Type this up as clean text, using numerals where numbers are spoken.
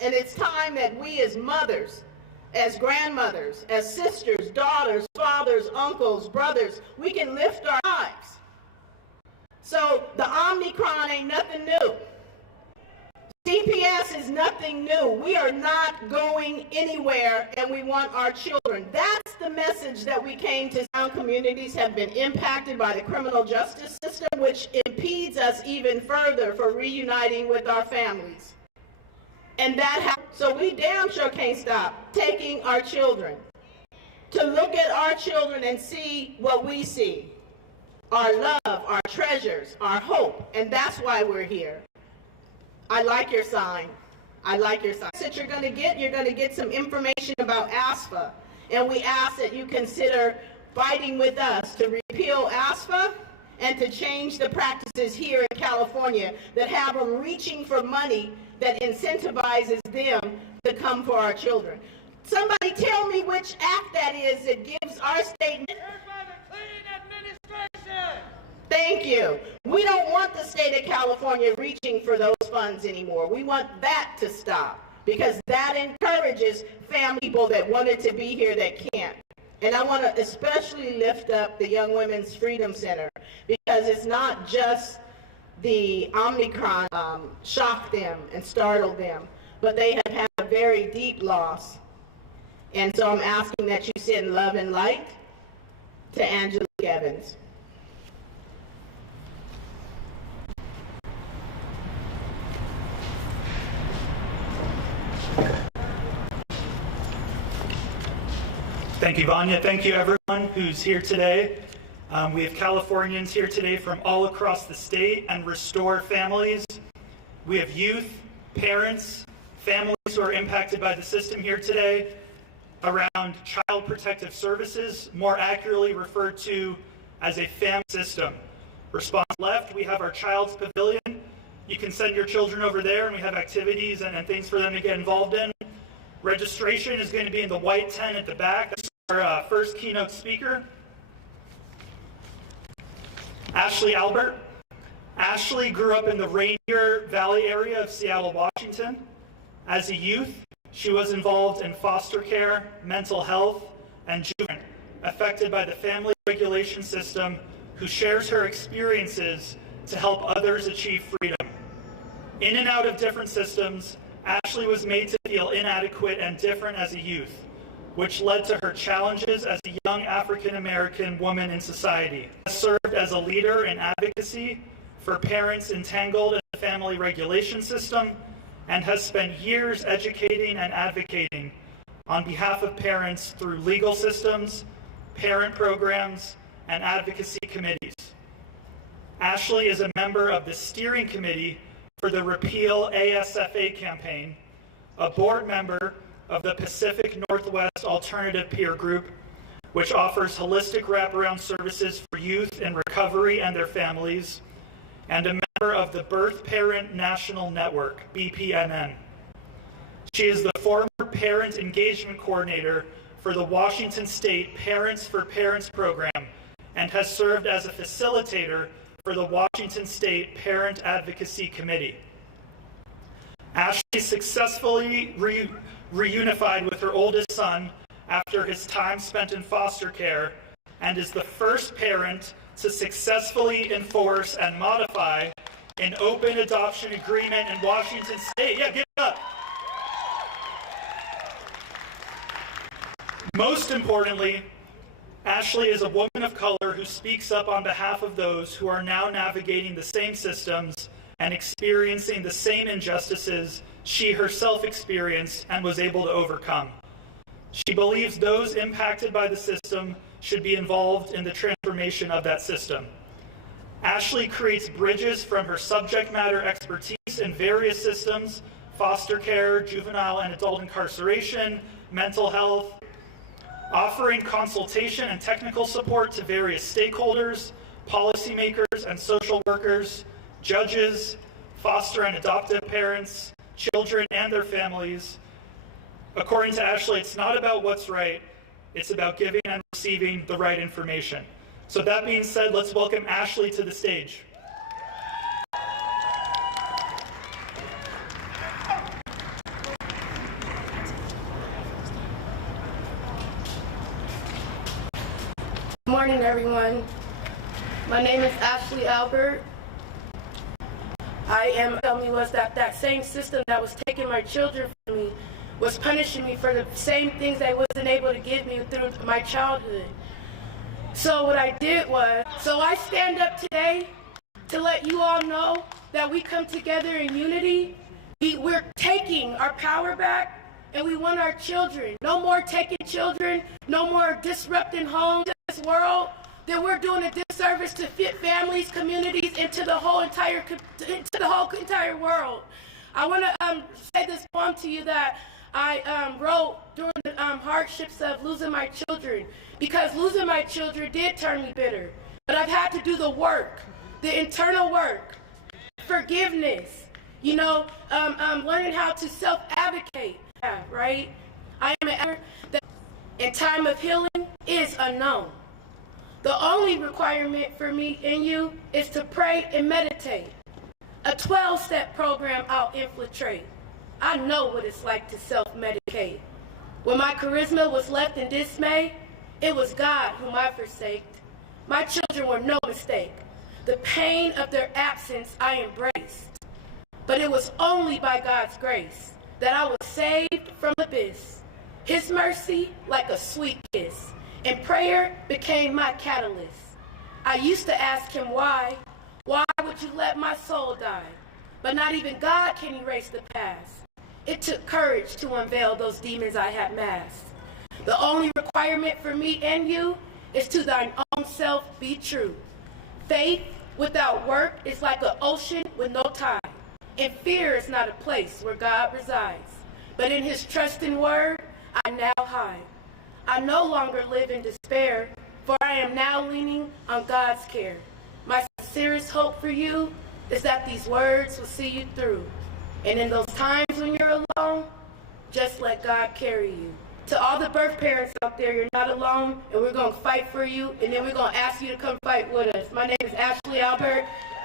And it's time that we as mothers, as grandmothers, as sisters, daughters, fathers, uncles, brothers, we can lift our lives. So the Omicron ain't nothing new. CPS is nothing new. We are not going anywhere, and we want our children. That's the message that we came to. Some communities have been impacted by the criminal justice system, which impedes us even further for reuniting with our families. And so we damn sure can't stop taking our children to look at our children and see what we see. Our love, our treasures, our hope, and that's why we're here. I like your sign. I like your sign. That you're going to get some information about ASFA, and we ask that you consider fighting with us to repeal ASFA and to change the practices here in California that have them reaching for money that incentivizes them to come for our children. Somebody tell me which act that is that gives our state. Thank you. We don't want the state of California reaching for those funds anymore. We want that to stop because that encourages family people that wanted to be here that can't. And I want to especially lift up the Young Women's Freedom Center because it's not just the Omicron shocked them and startled them, but they have had a very deep loss. And so I'm asking that you send love and light to Angela Evans. Thank you, Vanya. Thank you, everyone who's here today. We have Californians here today from all across the state and Restore families. We have youth, parents, families who are impacted by the system here today around Child Protective Services, more accurately referred to as a family system. Response left, we have our Child's Pavilion. You can send your children over there and we have activities and things for them to get involved in. Registration is going to be in the white tent at the back. This is our first keynote speaker, Ashley Albert. Ashley grew up in the Rainier Valley area of Seattle, Washington. As a youth, she was involved in foster care, mental health, and juvenile affected by the family regulation system, who shares her experiences to help others achieve freedom. In and out of different systems, Ashley was made to feel inadequate and different as a youth, which led to her challenges as a young African-American woman in society. She served as a leader in advocacy for parents entangled in the family regulation system and has spent years educating and advocating on behalf of parents through legal systems, parent programs, and advocacy committees. Ashley is a member of the steering committee for the Repeal ASFA campaign, a board member of the Pacific Northwest Alternative Peer Group, which offers holistic wraparound services for youth in recovery and their families, and a member of the Birth Parent National Network, BPNN. She is the former Parent Engagement Coordinator for the Washington State Parents for Parents program and has served as a facilitator for the Washington State Parent Advocacy Committee. Ashley successfully reunified with her oldest son after his time spent in foster care and is the first parent to successfully enforce and modify an open adoption agreement in Washington State. Yeah, give it up. Most importantly, Ashley is a woman of color who speaks up on behalf of those who are now navigating the same systems and experiencing the same injustices she herself experienced and was able to overcome. She believes those impacted by the system should be involved in the transformation of that system. Ashley creates bridges from her subject matter expertise in various systems: foster care, juvenile and adult incarceration, mental health, offering consultation and technical support to various stakeholders, policymakers and social workers, judges, foster and adoptive parents, children and their families. According to Ashley, it's not about what's right, it's about giving and receiving the right information. So that being said, let's welcome Ashley to the stage. morning, everyone. My name is Ashley Albert. Tell me was that same system that was taking my children from me was punishing me for the same things they wasn't able to give me through my childhood. So what I did was, I stand up today to let you all know that we come together in unity. We're taking our power back, and we want our children. No more taking children, no more disrupting homes in this world. That we're doing a disservice to fit families, communities, and to the whole entire world. I want to say this poem to you that I wrote during the hardships of losing my children, because losing my children did turn me bitter. But I've had to do the work, the internal work, forgiveness, learning how to self-advocate, right? I am an that in time of healing is unknown. The only requirement for me and you is to pray and meditate. A 12-step program I'll infiltrate. I know what it's like to self-medicate. When my charisma was left in dismay, it was God whom I forsaked. My children were no mistake. The pain of their absence I embraced. But it was only by God's grace that I was saved from the abyss. His mercy like a sweet kiss. And prayer became my catalyst. I used to ask him why would you let my soul die? But not even God can erase the past. It took courage to unveil those demons I had masked. The only requirement for me and you is to thine own self be true. Faith without work is like an ocean with no tide. And fear is not a place where God resides. But in his trusting word, I now hide. I no longer live in despair, for I am now leaning on God's care. My sincerest hope for you is that these words will see you through. And in those times when you're alone, just let God carry you. To all the birth parents out there, you're not alone, and we're going to fight for you, and then we're going to ask you to come fight with us. My name is Ashley Albert.